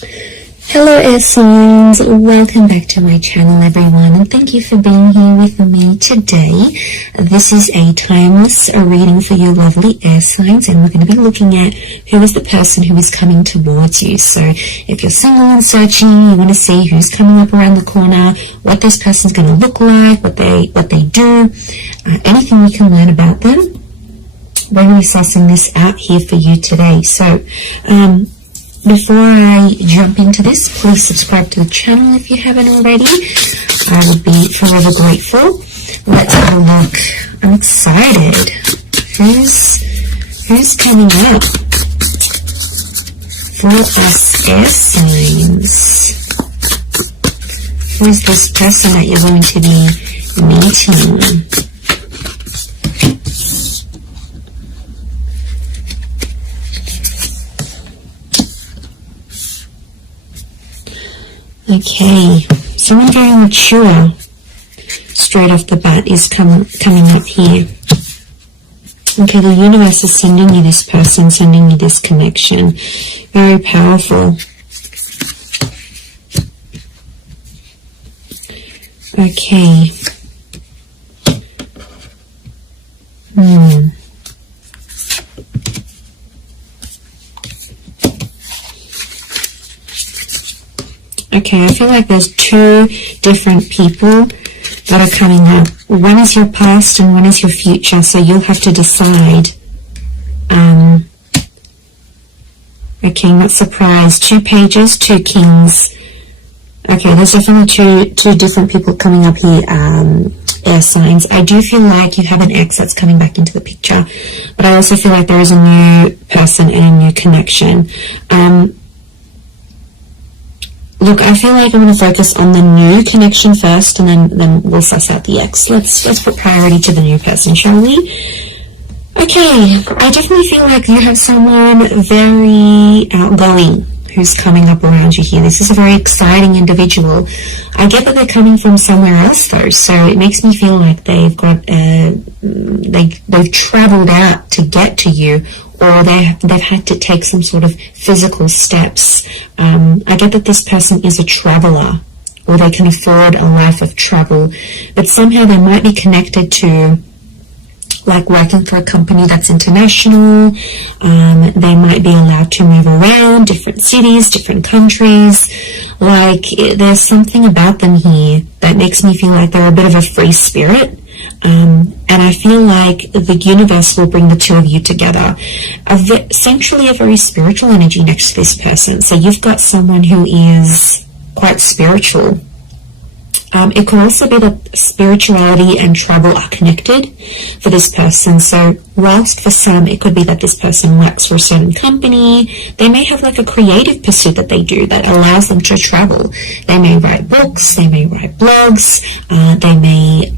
Hello air signs, welcome back to my channel everyone, and thank you for being here with me today. This is a timeless reading for you lovely air signs, and we're going to be looking at who is the person who is coming towards you. So if you're single and searching, you want to see who's coming up around the corner, what this person's going to look like, what they do, anything you can learn about them. We're going to be sussing this out here for you today. So before I jump into this, please subscribe to the channel if you haven't already. I would be forever grateful. Let's have a look. I'm excited. Who's coming up for us air signs? Who's this person that you're going to be meeting? Okay, someone very mature straight off the bat is coming up here. Okay, the universe is sending you this person, sending you this connection. Very powerful. Okay. Okay, I feel like there's two different people that are coming up. One is your past and one is your future, so you'll have to decide. Okay, not surprised. 2 pages, 2 kings. Okay, there's definitely two different people coming up here, air signs. I do feel like you have an ex that's coming back into the picture, but I also feel like there is a new person and a new connection. Look, I feel like I'm going to focus on the new connection first, and then we'll suss out the ex. Let's put priority to the new person, shall we? Okay, I definitely feel like you have someone very outgoing who's coming up around you here. This is a very exciting individual. I get that they're coming from somewhere else though, so it makes me feel like they've got they've traveled out to get to you, or they've had to take some sort of physical steps. I get that this person is a traveler, or they can afford a life of travel, but somehow they might be connected to, like, working for a company that's international. They might be allowed to move around different cities, different countries. Like, there's something about them here that makes me feel like they're a bit of a free spirit. And I feel like the universe will bring the two of you together. Essentially a very spiritual energy next to this person. So you've got someone who is quite spiritual. It could also be that spirituality and travel are connected for this person. So whilst for some it could be that this person works for a certain company, they may have like a creative pursuit that they do that allows them to travel. They may write books, they may write blogs, they may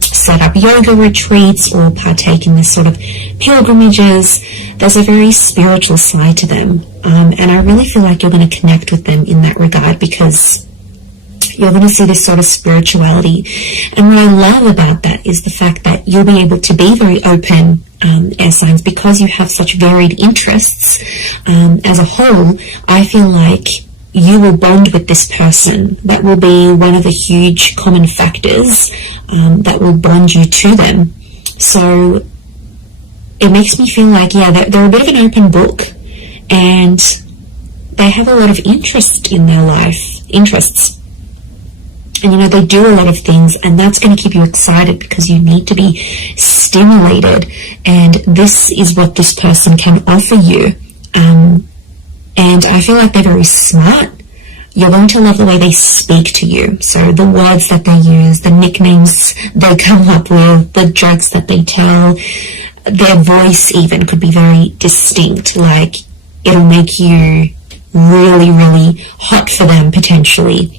set up yoga retreats or partake in this sort of pilgrimages. There's a very spiritual side to them, and I really feel like you're going to connect with them in that regard, because you're going to see this sort of spirituality. And what I love about that is the fact that you'll be able to be very open, air signs, because you have such varied interests. As a whole, I feel like you will bond with this person. That will be one of the huge common factors that will bond you to them. So it makes me feel like, yeah, they're a bit of an open book, and they have a lot of interest in their life, interests. And, you know, they do a lot of things, and that's going to keep you excited because you need to be stimulated. And this is what this person can offer you. And I feel like they're very smart. You're going to love the way they speak to you. So the words that they use, the nicknames they come up with, the jokes that they tell, their voice even could be very distinct. Like, it'll make you really, really hot for them potentially.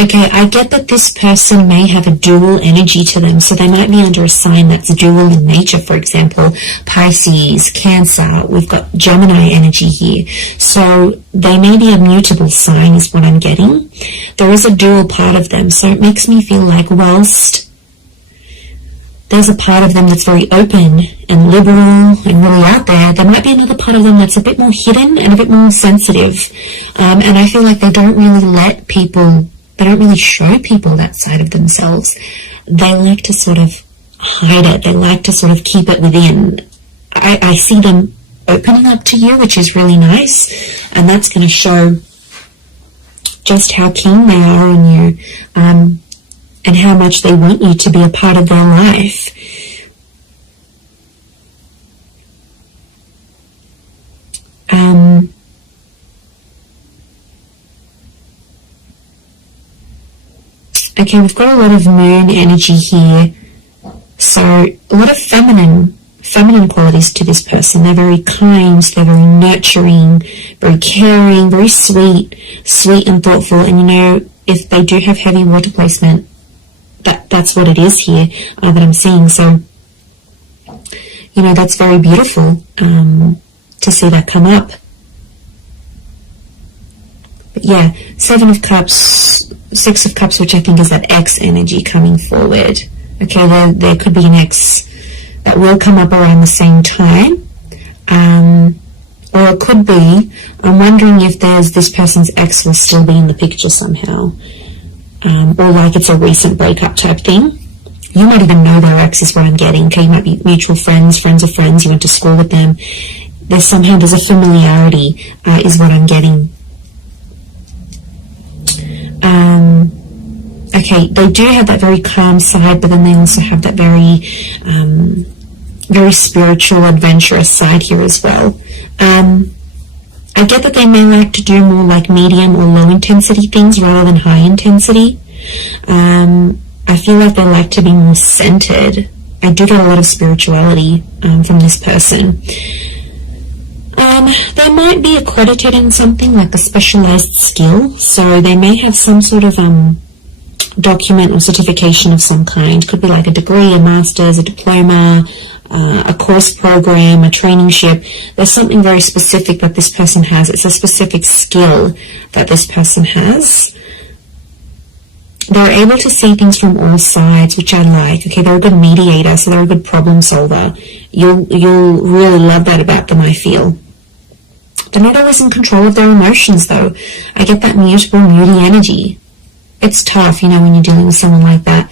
Okay, I get that this person may have a dual energy to them, so they might be under a sign that's dual in nature. For example, Pisces, Cancer, we've got Gemini energy here. So they may be a mutable sign is what I'm getting. There is a dual part of them, so it makes me feel like whilst there's a part of them that's very open and liberal and really out there. There might be another part of them that's a bit more hidden and a bit more sensitive. And I feel like they don't really show people that side of themselves. They like to sort of hide it. They like to sort of keep it within. I see them opening up to you, which is really nice. And that's going to show just how keen they are on you, and how much they want you to be a part of their life. Okay, we've got a lot of moon energy here. So a lot of feminine qualities to this person. They're very kind, they're very nurturing, very caring, very sweet and thoughtful. And you know, if they do have heavy water placement, that's what it is here that I'm seeing. So, you know, that's very beautiful to see that come up. But yeah, 7 of Cups, 6 of Cups, which I think is that X energy coming forward. Okay, there could be an X that will come up around the same time. Or it could be, I'm wondering if this person's ex will still be in the picture somehow. Or like it's a recent breakup type thing. You might even know their ex is what I'm getting. Okay, you might be mutual friends of friends, you went to school with them. There's a familiarity, is what I'm getting. Okay, they do have that very calm side, but then they also have that very spiritual, adventurous side here as well. I get that they may like to do more like medium or low intensity things rather than high intensity. I feel like they like to be more centered. I do get a lot of spirituality from this person. They might be accredited in something like a specialized skill, so they may have some sort of document or certification of some kind. Could be like a degree, a master's, a diploma, a course program, a traineeship. There's something very specific that this person has. It's a specific skill that this person has. They're able to see things from all sides, which I like. Okay, they're a good mediator, so they're a good problem solver. You'll really love that about them, I feel. They're not always in control of their emotions, though. I get that mutable, moody energy. It's tough, you know, when you're dealing with someone like that.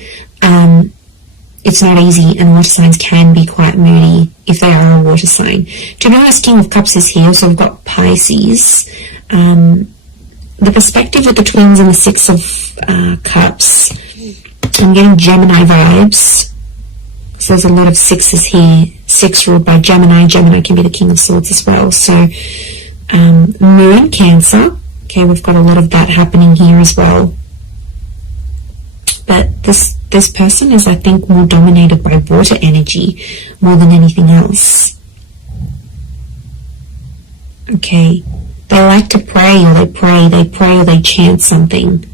It's not easy, and water signs can be quite moody if they are a water sign. To be honest, King of Cups is here, so we've got Pisces. The perspective with the twins and the 6 of Cups, I'm getting Gemini vibes. So there's a lot of 6s here. 6 ruled by Gemini. Gemini can be the King of Swords as well. So Moon, Cancer. Okay, we've got a lot of that happening here as well. But this person is, I think, more dominated by water energy more than anything else. Okay, they like to pray, or they pray or they chant something.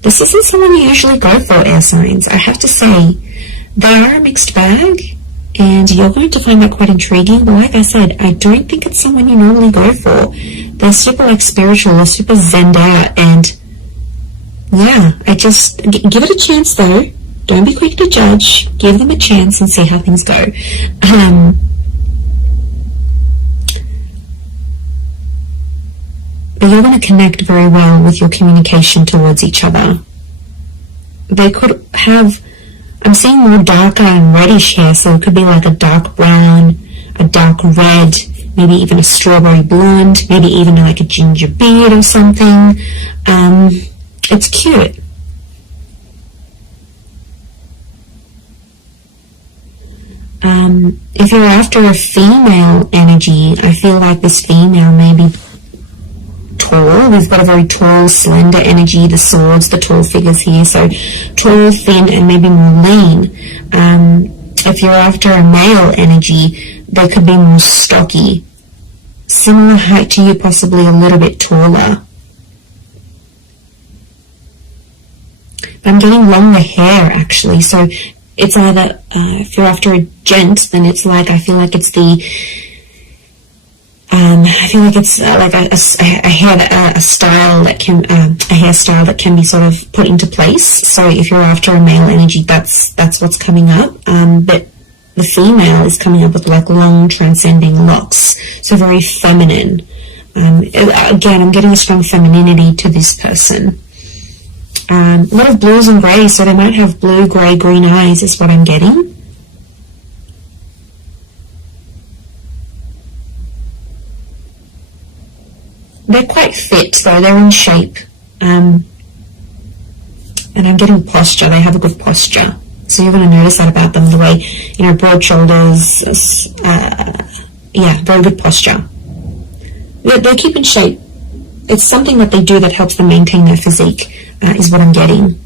This isn't someone you usually go for, air signs. I have to say, they are a mixed bag, and you're going to find that quite intriguing. But like I said, I don't think it's someone you normally go for. They're super like spiritual or super zenned out, and yeah, I just give it a chance though. Don't be quick to judge. Give them a chance and see how things go. But you're going to connect very well with your communication towards each other. They could have, I'm seeing more darker and reddish hair, so it could be like a dark brown, a dark red, maybe even a strawberry blonde, maybe even like a ginger beard or something. It's cute. If you're after a female energy, I feel like this female may be tall. We've got a very tall, slender energy, the swords, the tall figures here. So tall, thin, and maybe more lean. If you're after a male energy, they could be more stocky. Similar height to you, possibly a little bit taller. I'm getting longer hair, actually. So it's either, if you're after a gent, then it's like, I feel like it's the I feel like it's like a style that can a hairstyle that can be sort of put into place. So if you're after a male energy, that's what's coming up. But the female is coming up with like long transcending locks, so very feminine. Again, I'm getting a strong femininity to this person. A lot of blues and greys, so they might have blue, grey, green eyes is what I'm getting. They're quite fit though, they're in shape. And I'm getting posture, they have a good posture. So you're going to notice that about them, the way, you know, broad shoulders, very good posture. They keep in shape. It's something that they do that helps them maintain their physique, is what I'm getting.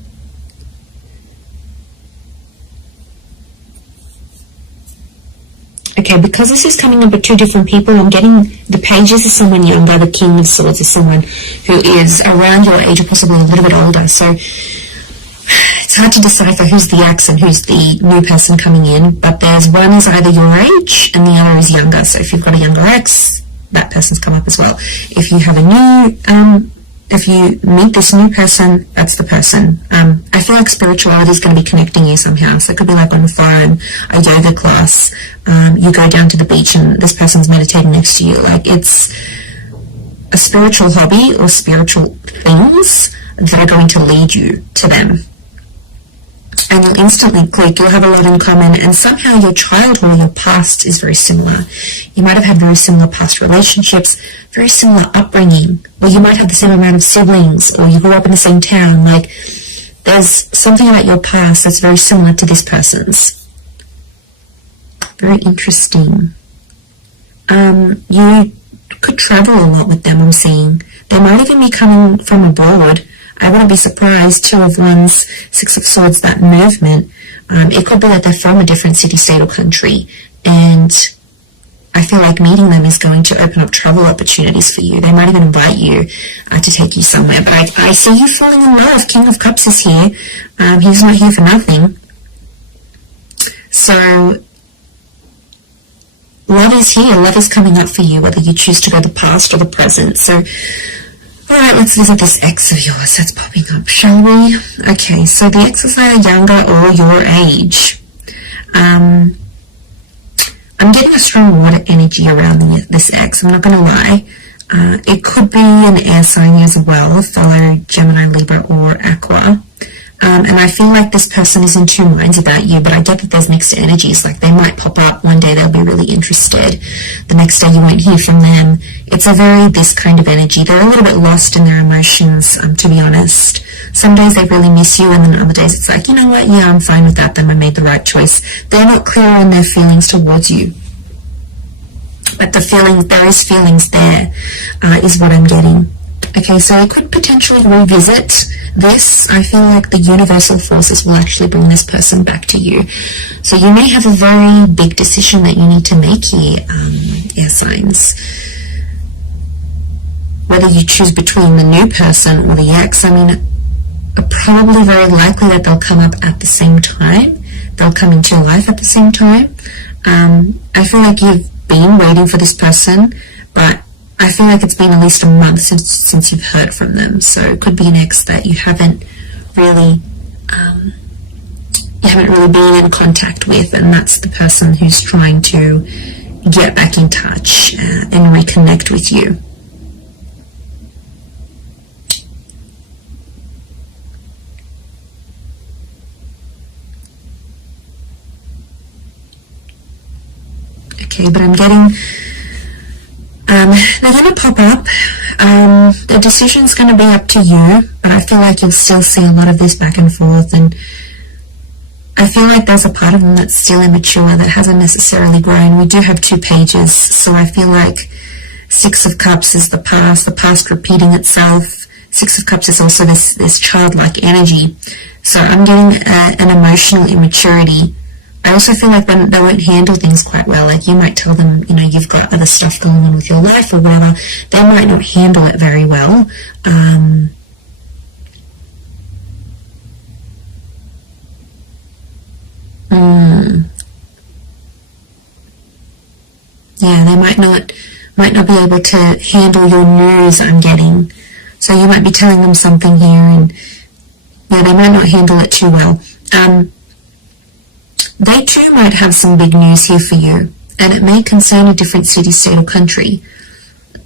Okay, because this is coming up with two different people, I'm getting the pages is someone younger, the King of Swords is someone who is around your age or possibly a little bit older. So it's hard to decipher who's the ex and who's the new person coming in, but there's one is either your age and the other is younger. So if you've got a younger ex, that person's come up as well. If you have a new, if you meet this new person, that's the person. I feel like spirituality is going to be connecting you somehow. So it could be like on the phone, a yoga class, you go down to the beach and this person's meditating next to you. Like it's a spiritual hobby or spiritual things that are going to lead you to them. And you'll instantly click, you'll have a lot in common, and somehow your childhood or your past is very similar. You might have had very similar past relationships, very similar upbringing, or you might have the same amount of siblings, or you grew up in the same town. Like, there's something about your past that's very similar to this person's. Very interesting. You could travel a lot with them, I'm seeing. They might even be coming from abroad. I wouldn't be surprised. Two of Wands, Six of Swords, that movement. It could be that they're from a different city, state, or country. And I feel like meeting them is going to open up travel opportunities for you. They might even invite you to take you somewhere. But I see you falling in love. King of Cups is here. He's not here for nothing. So love is here. Love is coming up for you, whether you choose to go the past or the present. So alright, let's visit this ex of yours that's popping up, shall we? Okay, so the ex is either younger or your age. I'm getting a strong water energy around this ex, I'm not going to lie. It could be an air sign as well, follow Gemini, Libra, or Aqua. And I feel like this person is in two minds about you, but I get that there's mixed energies. Like, they might pop up one day, they'll be really interested. The next day you won't hear from them. It's a very this kind of energy. They're a little bit lost in their emotions, to be honest. Some days they really miss you, and then other days it's like, you know what, yeah, I'm fine with that, then I made the right choice. They're not clear on their feelings towards you. But the feeling, there is feelings there, is what I'm getting. Okay, so I could potentially revisit this. I feel like the universal forces will actually bring this person back to you. So you may have a very big decision that you need to make here, air signs. Whether you choose between the new person or the ex, I mean, probably very likely that they'll come up at the same time. They'll come into your life at the same time. I feel like you've been waiting for this person, but I feel like it's been at least a month since you've heard from them. So it could be an ex that you haven't really been in contact with, and that's the person who's trying to get back in touch and reconnect with you. Okay, but I'm getting they're going to pop up. The decision's going to be up to you, but I feel like you'll still see a lot of this back and forth, and I feel like there's a part of them that's still immature, that hasn't necessarily grown. We do have two pages, so I feel like Six of Cups is the past repeating itself. Six of Cups is also this childlike energy. So I'm getting an emotional immaturity. I also feel like they won't handle things quite well. Like, you might tell them, you know, you've got other stuff going on with your life or whatever. They might not handle it very well. Yeah, they might not might not be able to handle your news, I'm getting. So you might be telling them something here, and yeah, they might not handle it too well. They too might have some big news here for you, and it may concern a different city, state, or country.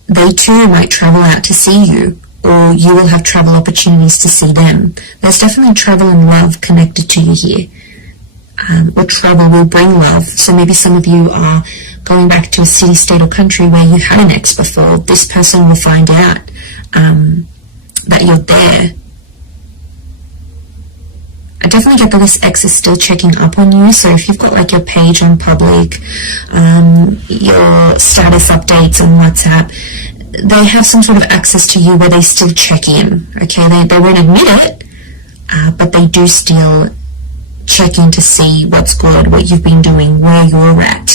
They too might travel out to see you, or you will have travel opportunities to see them. There's definitely travel and love connected to you here. Or travel will bring love. So maybe some of you are going back to a city, state, or country where you had an ex before. This person will find out that you're there. I definitely get that this ex is still checking up on you. So if you've got like your page on public, your status updates on WhatsApp, they have some sort of access to you where they still check in. Okay, they won't admit it, but they do still check in to see what's good, what you've been doing, where you're at.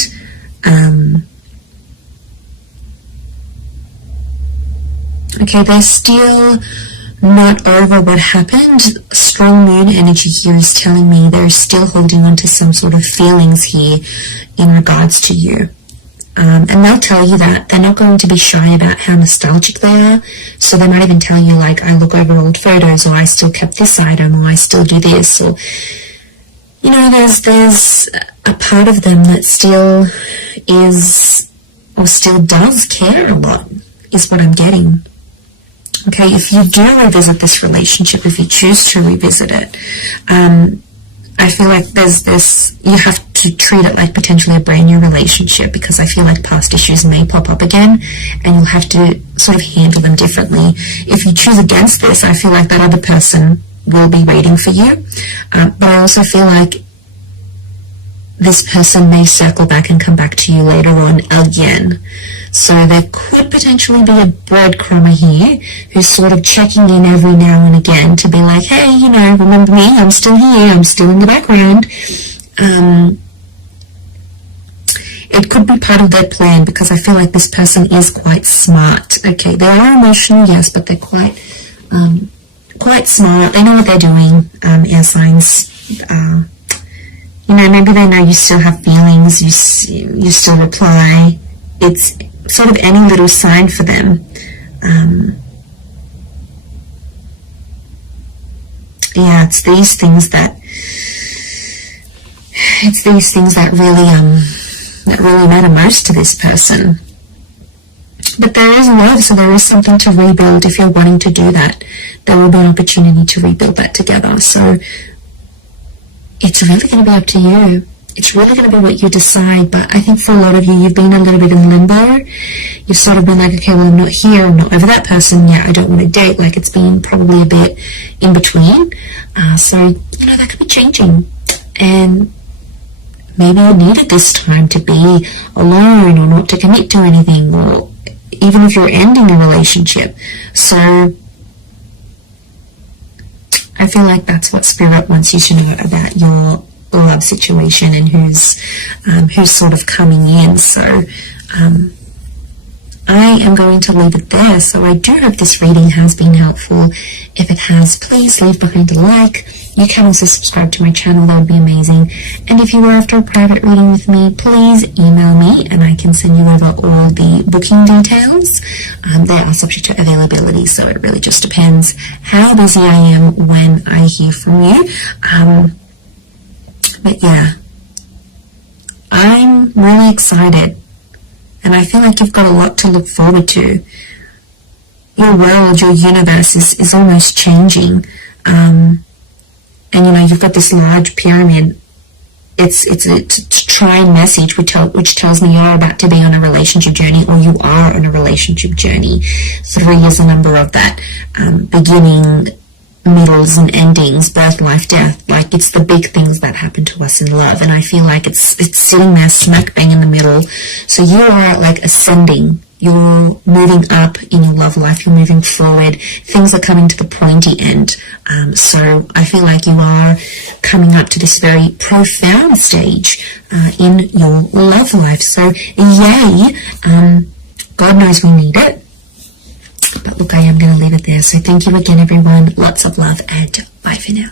Okay, they're still not over what happened. Strong moon energy here is telling me they're still holding on to some sort of feelings here in regards to you. And they'll tell you that. They're not going to be shy about how nostalgic they are. So they might even tell you, like, I look over old photos, or I still kept this item, or I still do this, or, you know, there's a part of them that still is, or still does care a lot, is what I'm getting. Okay, if you do revisit this relationship, if you choose to revisit it, I feel like there's this, you have to treat it like potentially a brand new relationship, because I feel like past issues may pop up again and you'll have to sort of handle them differently. If you choose against this, I feel like that other person will be waiting for you. But I also feel like this person may circle back and come back to you later on again. So there could potentially be a breadcrumber here who's sort of checking in every now and again to be like, hey, you know, remember me? I'm still here. I'm still in the background. It could be part of their plan, because I feel like this person is quite smart. Okay, they are emotional, yes, but they're quite smart. They know what they're doing. Air signs. You know, maybe they know you still have feelings. You still reply. It's sort of any little sign for them. Yeah, it's these things that really matter most to this person. But there is love, so there is something to rebuild. If you're wanting to do that, there will be an opportunity to rebuild that together. So it's really going to be up to you. It's really going to be what you decide. But I think for a lot of you, you've been a little bit in limbo. You've sort of been like, okay, well, I'm not here, I'm not over that person yet, I don't want to date. Like, it's been probably a bit in between. So, you know, that could be changing. And maybe you needed this time to be alone, or not to commit to anything, or even if you're ending a relationship. So I feel like that's what Spirit wants you to know about your love situation and who's sort of coming in. So I am going to leave it there. So I do hope this reading has been helpful. If it has, please leave behind a like. You can also subscribe to my channel, that would be amazing. And if you were after a private reading with me, please email me and I can send you over all the booking details. They are subject to availability, so it really just depends how busy I am when I hear from you. But yeah, I'm really excited. And I feel like you've got a lot to look forward to. Your world, your universe is almost changing. And you know, you've got this large pyramid. It's a trying message which tells me you're about to be on a relationship journey, or you are on a relationship journey. 3 is a number of that. Beginning, middles and endings, birth, life, death. Like, it's the big things that happen to us in love, and I feel like it's sitting there smack bang in the middle. So you are like ascending, you're moving up in your love life, you're moving forward, things are coming to the pointy end. So I feel like you are coming up to this very profound stage in your love life. So yay, God knows we need it. But look, I am going to leave it there. So thank you again, everyone. Lots of love, and bye for now.